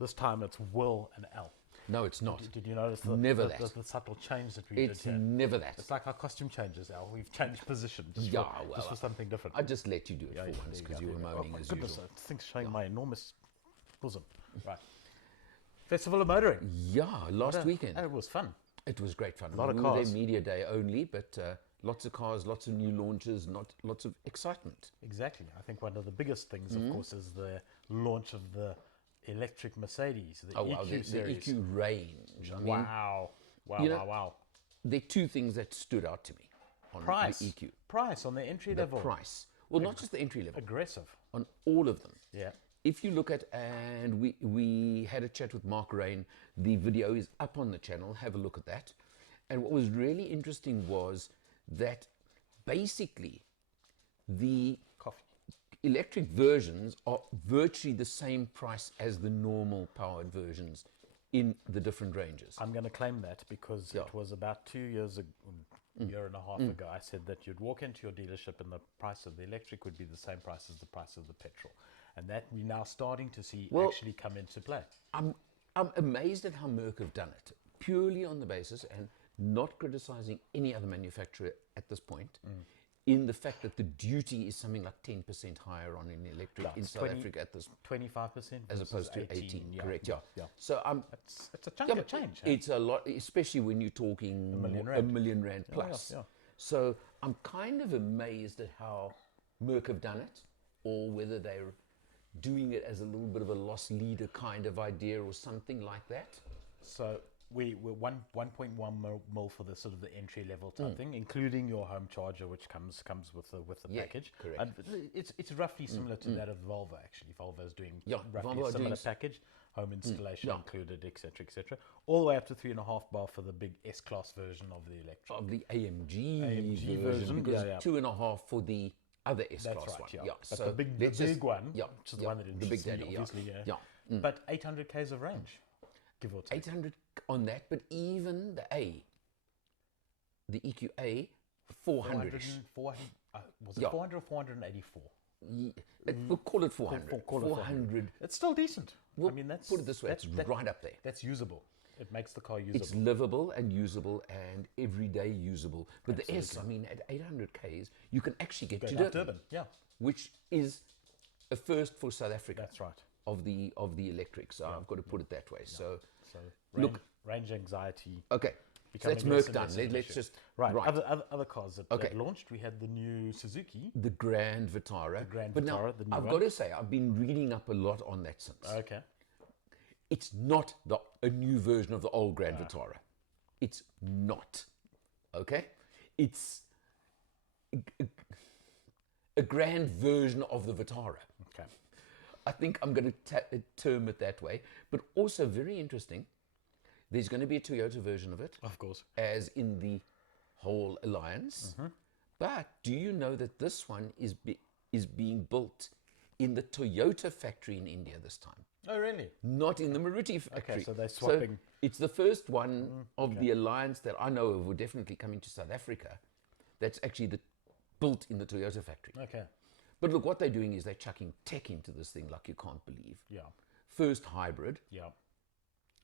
This time it's Will and L. No, it's not. Did you notice Never that. the subtle change that we It's did here? never that. It's like our costume changes, Al. We've changed position just, just for something different. I just let you do it Yeah, for once there because go, you were there go. moaning my as goodness, usual. This thing's showing my enormous bosom. Right. Festival of Motoring. Yeah, last weekend. It was fun. It was great fun. A lot of We were there cars. media day only, but lots of cars, lots of new launches, lots of excitement. Exactly. I think one of the biggest things, of course, is the launch of the electric Mercedes, the EQ the series. EQ range. I mean, Wow. Wow, you know, wow, wow. there are two things that stood out to me on Price. the EQ. Price on the entry The level. price. Well, not just the entry level, Aggressive. on all of them. Yeah. If you look at, and we had a chat with Mark Rain, the video is up on the channel, have a look at that. And what was really interesting was that basically the Coffee. electric versions are virtually the same price as the normal powered versions in the different ranges. I'm going to claim that because Yeah. it was about 2 years ago, year and a half ago, I said that you'd walk into your dealership and the price of the electric would be the same price as the price of the petrol. And that we're now starting to see actually come into play. I'm amazed at how Merck have done it, purely on the basis, and not criticizing any other manufacturer at this point, in the fact that the duty is something like 10% higher on an electric in South Africa at this, 25% as opposed to 18, yeah, correct? Yeah. So It's a chunk of change. it's a lot, especially when you're talking a million rand plus. yeah. So I'm kind of amazed at how Merck have done it, or whether they're doing it as a little bit of a loss leader kind of idea or something like that. So we're 1.1 mil for the sort of the entry level type thing, including your home charger, which comes with the package. Correct. And it's roughly similar to that of Volvo. Actually, Volvo is doing roughly Volvo a are similar doing package, home installation included, etc., all the way up to 3.5 bar for the big S-Class version of the electric. Of the AMG, AMG version, version, because yeah. 2.5 for the other That's S-Class right, one. yeah. But so the big let's just- one, yeah, which is the yeah, one that the big interests me, daddy, obviously, yeah. But 800 k's of range, give or take. 800 on that, but even the the EQA, 400. 400, was it 400 or 484? We'll call it 400. Call it 400. It's still decent. Well, I mean, that's put it this way, it's right up there. That's usable. It makes the car usable. It's livable and usable and everyday usable. But the S, I mean, at 800 Ks, you can actually get to Durban, yeah. which is a first for South Africa. That's right. Of the electric. So I've got to put it that way. So So look, range anxiety. okay. So that's becoming less Merck and done. less an Let's issue. just Right. Other cars that launched. We had the new Suzuki. the Grand Vitara. Grand but now, Vitara, the new I've one. got to say, I've been reading up a lot on that since. Okay. It's not a new version of the old Grand Vitara. It's not. Okay? It's a grand version of the Vitara. Okay. I think I'm going to term it that way. But also very interesting, there's going to be a Toyota version of it, Of course. as in the whole alliance. But do you know that this one is being built in the Toyota factory in India this time? Oh, really? Not in the Maruti factory. so they're swapping. It's the first one of the alliance that I know of, will definitely coming to South Africa, that's actually built in the Toyota factory. Okay. But look, what they're doing is they're chucking tech into this thing like you can't believe. Yeah. First hybrid, Yeah.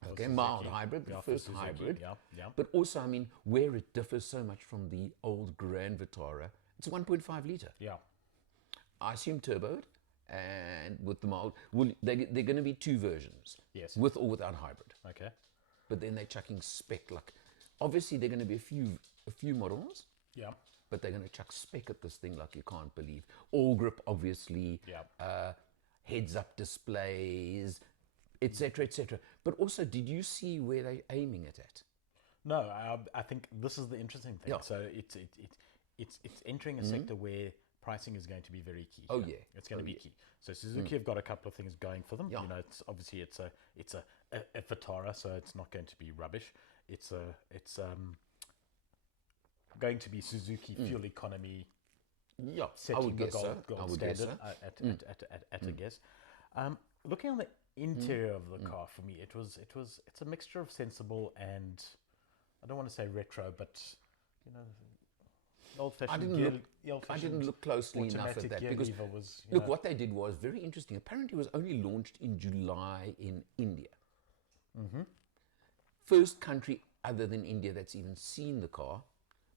okay, Suzuki. mild hybrid, but Yeah, for first Suzuki. hybrid. Yeah. But also, I mean, where it differs so much from the old Grand Vitara, it's a 1.5 litre. Yeah. I assume turboed, and with the mild, well, they're going to be two versions. Yes. With or without hybrid. Okay. But then they're chucking spec, like, obviously they're going to be a few models, Yeah. but they're going to chuck spec at this thing like you can't believe. All grip, obviously, Yeah. heads-up displays, etc., etc. But also, did you see where they're aiming it at? No, I think this is the interesting thing. Yeah. So it's entering a sector where pricing is going to be very key. Oh, yeah. It's going to be key. So Suzuki have got a couple of things going for them. Yeah. You know, it's obviously it's a Vitara, so it's not going to be rubbish. It's going to be Suzuki fuel economy. Yeah, I Setting would the guess so. gold I would guess standard so. at a guess. Looking on the interior of the car, for me, it's a mixture of sensible and I don't want to say retro, but you know, old-fashioned didn't gear, look. the I old-fashioned didn't look closely enough automatic at that gear because lever was. look, what they did was very interesting. Apparently, it was only launched in July in India. First country other than India that's even seen the car,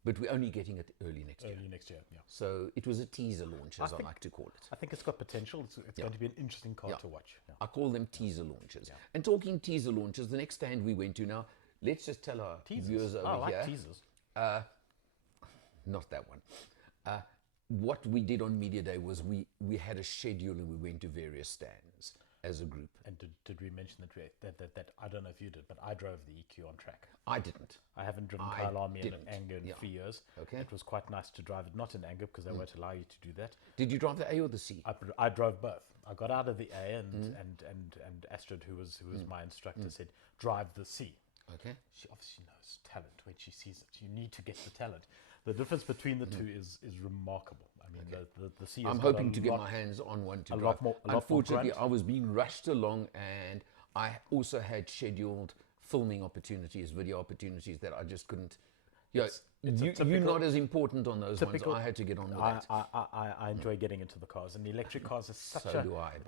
but we're only getting it early next year. early next year. Yeah, So it was a teaser launch, as I like to call it. I think it's got potential. It's going to be an interesting car to watch. Yeah. I call them teaser launches. And talking teaser launches, the next stand we went to now, let's just tell our viewers over I like here. teasers. Not that one. What we did on Media Day was we had a schedule and we went to various stands as a group. And did we mention that I don't know if you did, but I drove the EQ on track. I didn't. I haven't driven I Kyalami in didn't. anger in 3 years. Okay. It was quite nice to drive it, not in anger because they won't allow you to do that. Did you drive the A or the C? I drove both. I got out of the A and Astrid, who was my instructor, said drive the C. Okay. She obviously knows talent when she sees it. You need to get the talent. The difference between the two is remarkable. I mean, the C. I'm hoping to get my hands on one to drive. lot more Unfortunately, grunt. I was being rushed along, and I also had scheduled filming opportunities, video opportunities that I just couldn't. You know, you're not as important on those ones. I had to get on with that. I enjoy getting into the cars, and the electric cars is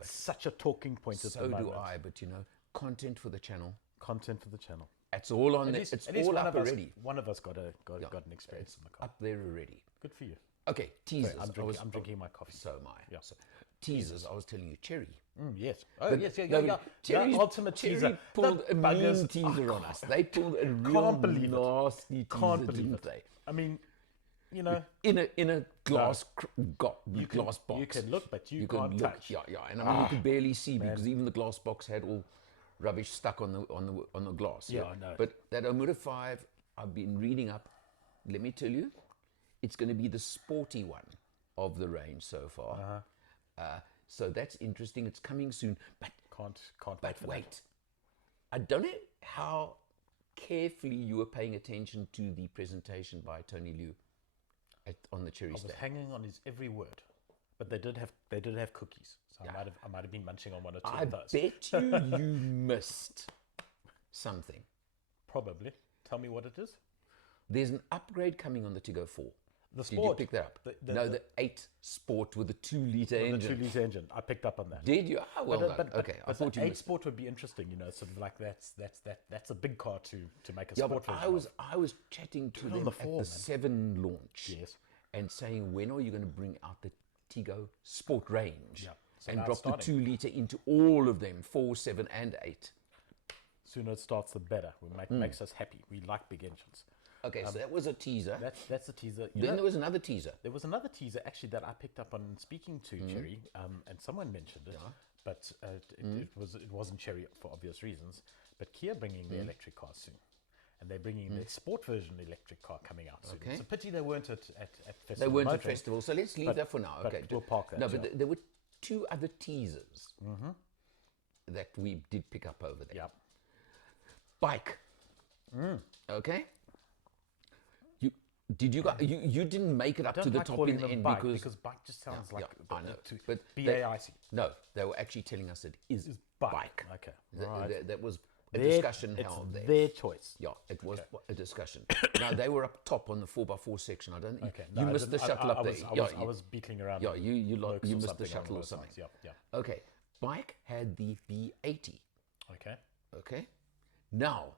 such a talking point at the So moment. do I. But you know, content for the channel. Content for the channel. It's all on there. It's all up already. One of us got an experience in the car. Up there already. Good for you. Okay, teasers. Sorry, I'm drinking my coffee. So am I. Yeah. So, teasers. I was telling you, Cherry. Yes. Oh, yes. Yeah. Cherry's, Ultimate Cherry teaser. pulled The a buggers. mean teaser on us. They pulled a real Can't believe it. nasty teaser, Can't believe didn't it. they? I mean, you know, In a glass glass box. you can look, but you can can't look. touch. Yeah. And I mean, you could barely see because even the glass box had all rubbish stuck on the glass. Yeah, I know. But that Omura 5, I've been reading up. Let me tell you, it's going to be the sporty one of the range so far. So that's interesting. It's coming soon. But Can't but for wait, that. I don't know how carefully you were paying attention to the presentation by Tony Liu on the Cherry I was stand. hanging on his every word, but they did have cookies, so I might have been munching on one or two I of those. bet you missed something. Probably. Tell me what it is. There's an upgrade coming on the Tiggo 4. The Did you Sport. pick that up? The- the 8 Sport with the 2-litre The engine. 2-litre engine. I picked up on that. Did you? Ah, well done. But Okay, I thought the you 8 missed. Sport would be interesting, you know, sort of like that's a big car to make a Yeah, sport but version I was chatting to it on them the at 4, the man. 7 launch. Yes. And saying, when are you going to bring out the Tiggo Sport range? Yeah. So And now drop it's the starting. 2-litre into all of them, 4, 7, and 8. Sooner it starts, the better. Makes us happy. We like big engines. Okay, so that was a teaser. That's a teaser. You Then know, there was another teaser. there was another teaser actually that I picked up on speaking to Cherry, and someone mentioned it, but it wasn't Cherry for obvious reasons. But Kia bringing the electric car soon, and they're bringing the sport version electric car coming out soon. Okay. It's a pity they weren't at Festival. They weren't at Motoring. festival, so let's leave that for now. but Okay, we'll park that, No, yeah. but there were 2 other teasers that we did pick up over there. Yeah. Bike. Okay. You didn't make it up I to don't the like top calling in the them end bike because bike just sounds like I know, too but BAIC. No, they were actually telling us it is Bike. Okay. That was a Their- discussion it's held there. their choice. Yeah, it was a discussion. Now they were up top on the 4x4 section. I don't think Okay. you No, I missed the didn't- shuttle up there. I was beetling around. Yeah, you Lurks missed or the something shuttle or along those something. lines. Yeah. Okay, Bike had the B80. Okay. Okay, now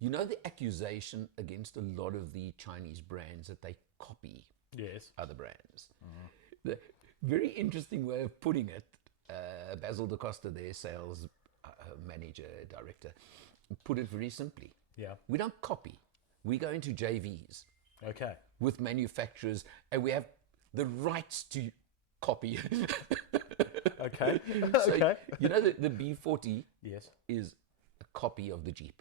you know the accusation against a lot of the Chinese brands that they copy Yes. other brands. The very interesting way of putting it, Basil da Costa, their sales manager, director, put it very simply. Yeah. We don't copy. We go into JVs Okay. with manufacturers and we have the rights to copy. Okay. So, okay. you know, the B40 Yes. is a copy of the Jeep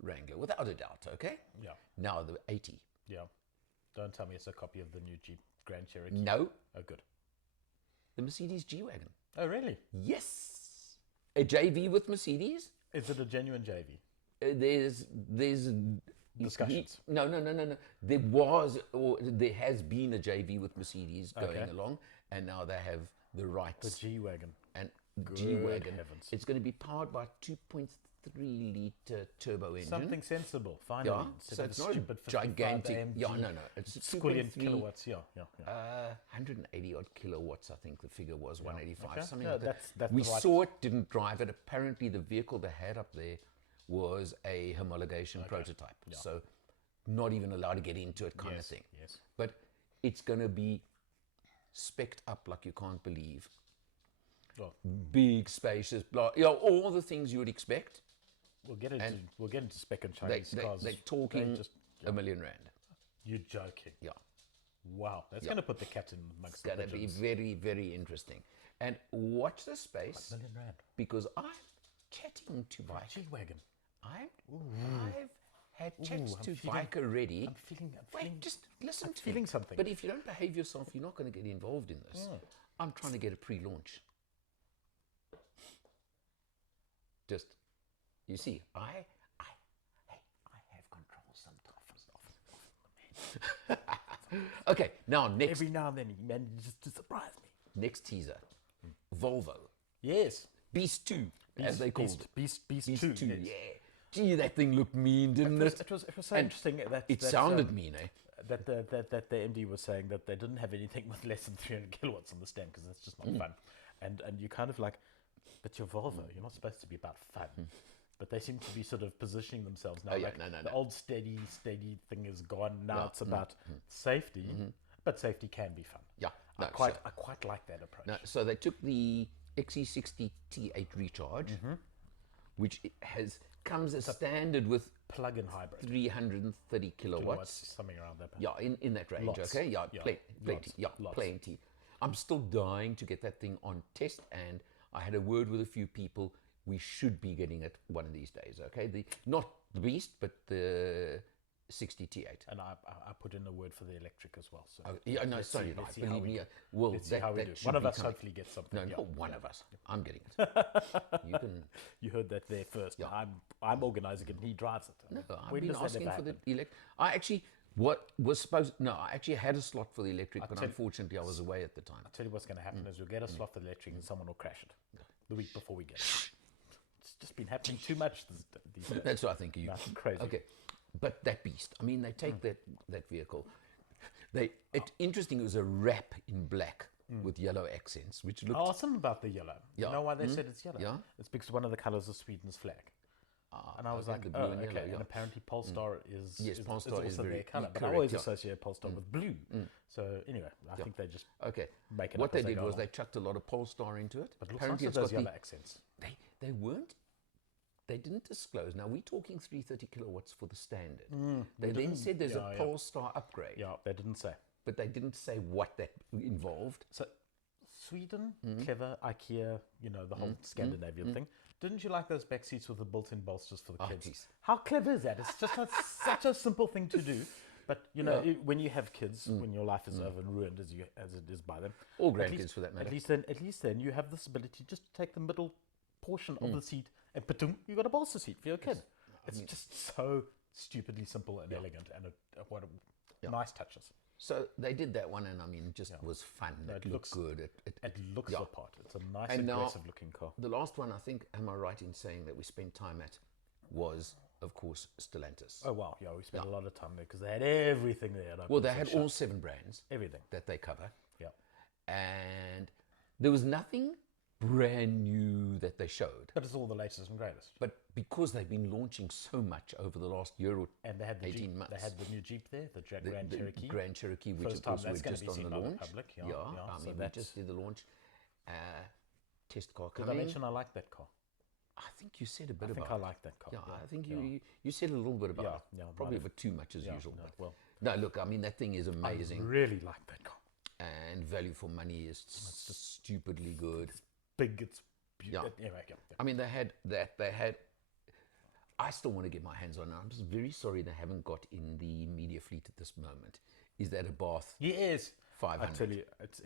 Wrangler, without a doubt, okay? Yeah. Now the 80. Yeah. Don't tell me it's a copy of the new Jeep Grand Cherokee. No, Oh, good. the Mercedes G-Wagon. Oh, really? Yes. A JV with Mercedes. Is it a genuine JV? There's Discussions. No. There was, or there has been a JV with Mercedes going Okay. along, and now they have the The rights G-Wagon. and Good G-Wagon. heavens. It's going to be powered by 2.3 3-liter turbo engine. Something sensible, finally. Yeah, instead so of it's the not a stupid 55 gigantic. AMG Yeah, no. It's a squillion 2.3 kilowatts. Yeah. 180 odd kilowatts, I think the figure was 185, Okay. something Yeah, like that. that's We the right- saw it, didn't drive it. Apparently, the vehicle they had up there was a homologation prototype, so not even allowed to get into it, kind of thing. Yes. But it's going to be specced up like you can't believe. Well, Big, spacious, blah, all the things you would expect. we'll get into spec and Chinese cars. They're talking just R1 million. You're joking. Yeah. Wow, that's going to put the cat in amongst the It's going to be pigeons. very, very interesting. And watch the space, R1 million. because I'm chatting to Bike. G-Wagon. I've had chats I'm to feeling- Bike already. I'm feeling Wait, just listen to feeling me. something. But if you don't behave yourself, you're not going to get involved in this. I'm trying to get a pre-launch. Just, you see, I have control sometimes. Okay, now next Every now and then he manages to surprise me. next teaser, Volvo Yes. Beast 2, as they called it. Beast Beast 2. 2, yes. yeah. Gee, that thing looked mean, didn't it? It was so And interesting that It that, sounded mean, eh? that the MD was saying that they didn't have anything with less than 300 kilowatts on the stand because that's just not fun. And you kind of like, but you're Volvo, you're not supposed to be about fun. But they seem to be sort of positioning themselves now. Oh, yeah, like no. the old steady thing is gone. Now it's about safety, but safety can be fun. Yeah, I no, quite like that approach. No, so they took the XE60 T8 Recharge, which comes as standard with Plug-in hybrid. 330 kilowatts. Something around that. Yeah, in that range, Lots. okay? Yeah, Yeah, plenty. Yeah, lots. plenty. I'm still dying to get that thing on test, and I had a word with a few people. We should be getting it one of these days, okay? Not the Beast, but the 60 T8. And I put in a word for the electric as well. So Oh, yeah, no, let's sorry, see- let's see believe how we me. do. Well, Let's see how we do. should One of be us coming. hopefully gets something. No, yeah. not one of us. I'm getting it. You can. You heard that there first. I'm organising it and he drives it. No, I've When been does that asking ever for the happen? electric. I actually I actually had a slot for the electric, but unfortunately I was away at the time. I'll tell you what's going to happen is we'll get a slot for the electric and someone will crash it the week before we get it. It's just been happening too much these days. That's what I think of you. Nothing crazy. Okay, but that Beast. I mean, they take that vehicle. Interesting. It was a wrap in black with yellow accents, which looked. Oh, something about the yellow. Yeah. You know why they said it's yellow? Yeah. It's because one of the colours of Sweden's flag. And I was okay, like, the blue oh, and okay. yellow, yeah. And apparently Polestar is, Yes, Polestar is also very their colour. But I correct, always yeah. associate Polestar with blue. So anyway, I think they just Okay. make it What up they as did go was along. they chucked a lot of Polestar into it. But it looks Apparently, nice with it's those got yellow accents. They weren't. They didn't disclose. Now we're talking 330 kilowatts for the standard. They then said there's a Polestar upgrade, Yeah, they didn't say. but they didn't say what that involved. So Sweden, clever, IKEA, the whole Scandinavian thing. Didn't you like those back seats with the built-in bolsters for the kids? geez. How clever is that? It's just such a simple thing to do. But when you have kids, when your life is over and ruined as it is by them, Or at grandkids least- for that matter. At least then you have this ability just to take the middle portion of the seat and patum, you got a bolster seat for your kid. It's just so stupidly simple and elegant, and what nice touches. So they did that one, and I mean, just was fun. It looked good. It looks the part. It's a nice, And now- aggressive looking car. The last one, I think, am I right in saying that we spent time at, was of course Stellantis. Oh wow, yeah, we spent a lot of time there because they had everything there. Well, they had all 7 brands everything. that they cover, Yeah, and there was nothing brand new that they showed. but it's all the latest and greatest. But because they've been launching so much over the last year or And they had the 18 Jeep. months. They had the new Jeep there, the Grand Cherokee. Grand Cherokee, which First of time course that's we're gonna just be on seen the by the launch. public, yeah, I so mean, we that's- just did the launch. Test car Did I coming. mention I like that car? I think you said a bit I about think I it. like that car. Yeah, I think you said a little bit about it. Yeah, Probably right. a bit too much as Yeah, usual. no, But well, no, look, I mean, that thing is amazing. I really like that car. And value for money is just stupidly good. Big, it's beautiful. Yeah. Anyway, yeah. I mean, they had that. They had. I still want to get my hands on it. I'm just very sorry they haven't got in the media fleet at this moment. Is that a Bath Yes. 500? I tell you, it's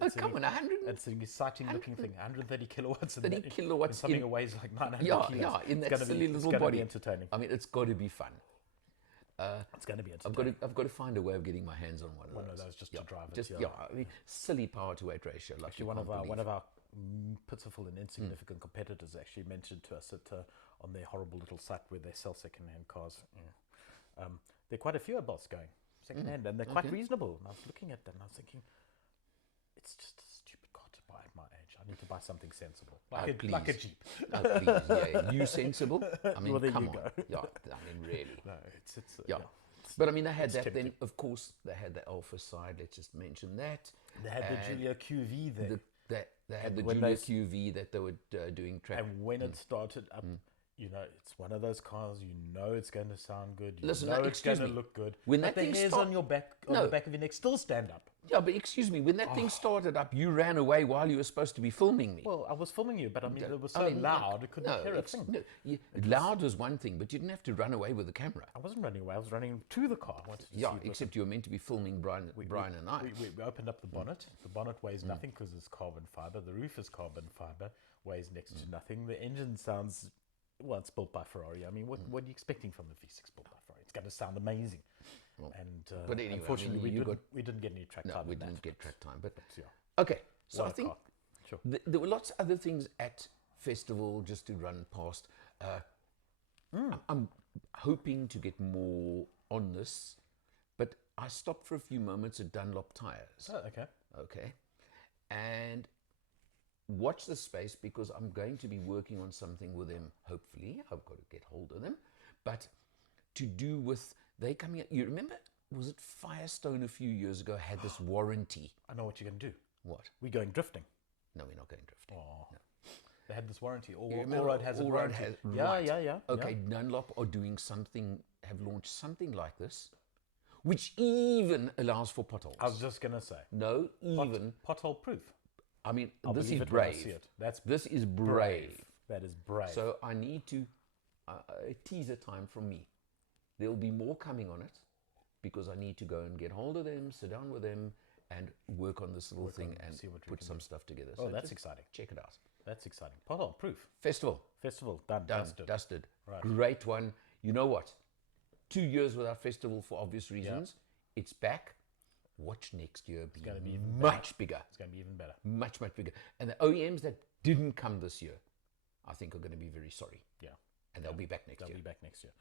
Oh, come on, 100. It's an exciting looking thing. 130 kilowatts. 30 kilowatts And something in- that weighs like 900 Yeah, kilos. yeah, in It's that gonna silly be, little it's gonna body. Be entertaining. I mean, it's got to be fun. It's going to be entertaining. I've got to find a way of getting my hands on one of those. One of those just to drive it. Just yeah. I mean, silly power to weight ratio. Like Actually, one of our pitiful and insignificant competitors actually mentioned to us on their horrible little site where they sell second-hand cars. There are quite a few Abarths going second-hand, and they're quite reasonable. And I was looking at them and I was thinking, it's just a stupid car to buy at my age. I need to buy something sensible, like a Jeep. Oh, please, yeah. You sensible? I mean, Well, there come you on. go. Yeah, I mean, really. No, it's Yeah. But I mean, they had It's that. tempting. Then, of course, they had the Alpha side. Let's just mention that. They had the And Giulia QV there. They had the when Giulia they- QV that they were doing track. And when it started up, it's one of those cars. It's going to sound good. Listen, it's excuse going to me. look good. When but that the thing hairs start- on your back, on No. the back of your neck, still stand up. Yeah, but excuse me, when that thing started up, you ran away while you were supposed to be filming me. Well, I was filming you, but I mean, it was so I mean, loud, I couldn't hear a thing. Loud was one thing, but you didn't have to run away with the camera. I wasn't running away. I was running to the car. I wanted to Yeah, see except you were meant to be filming Brian and I. we opened up the bonnet. The bonnet weighs nothing because it's carbon fiber. The roof is carbon fiber, weighs next to nothing. The engine sounds, well, it's built by Ferrari. I mean, what are you expecting from the V6 built by Ferrari? It's going to sound amazing. But anyway, unfortunately, I mean, we didn't get any track time. No, we in didn't that. get track time. But Yeah. okay, so What I a think car. Sure. there were lots of other things at festival just to run past. I'm hoping to get more on this, but I stopped for a few moments at Dunlop Tires. Oh, okay. Okay, and watch the space because I'm going to be working on something with them. Hopefully, I've got to get hold of them, but to do with they coming. You remember? Was it Firestone a few years ago had this warranty? I know what you're going to do. What? We're going drifting. No, we're not going drifting. Oh. They had this warranty. All remember road has a All Road warranty. has- Yeah, right. yeah. Okay, Dunlop are doing something, have launched something like this, which even allows for potholes. I was just going to say. No, even. Pothole proof. I mean, I'll this is believe it when I brave. see it. That's This is brave. That is brave. So I need to teaser time from me. There'll be more coming on it because I need to go and get hold of them, sit down with them, and work on this little thing and see what we put can some stuff together. Oh, So that's just exciting. check it out. That's exciting. Pothole proof. Festival. Festival done. Done, dusted. Great one. You know what? 2 years without festival for obvious reasons. It's back. Watch next year be, gonna be even much bigger. It's going to be even better. Much bigger. And the OEMs that didn't come this year, I think are going to be very sorry. Yeah. And they'll be back next They'll year. be back next year.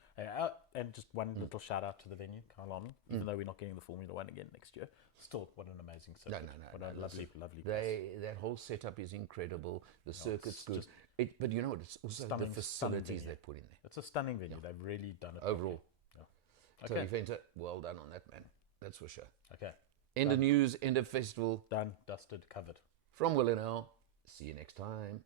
And just one little shout out to the venue, Kyalami. Even though we're not getting the Formula One again next year, still, what an amazing circuit. What a lovely place. That whole setup is incredible. The circuit's good. just But you know what? It's also the facilities venue. they put in there. It's a stunning venue. They've really done it Overall. Yeah. Tony Okay. Fenter, well done on that, man. That's for sure. Okay. End of news, end of festival. Done, dusted, covered. From Will and Al. See you next time.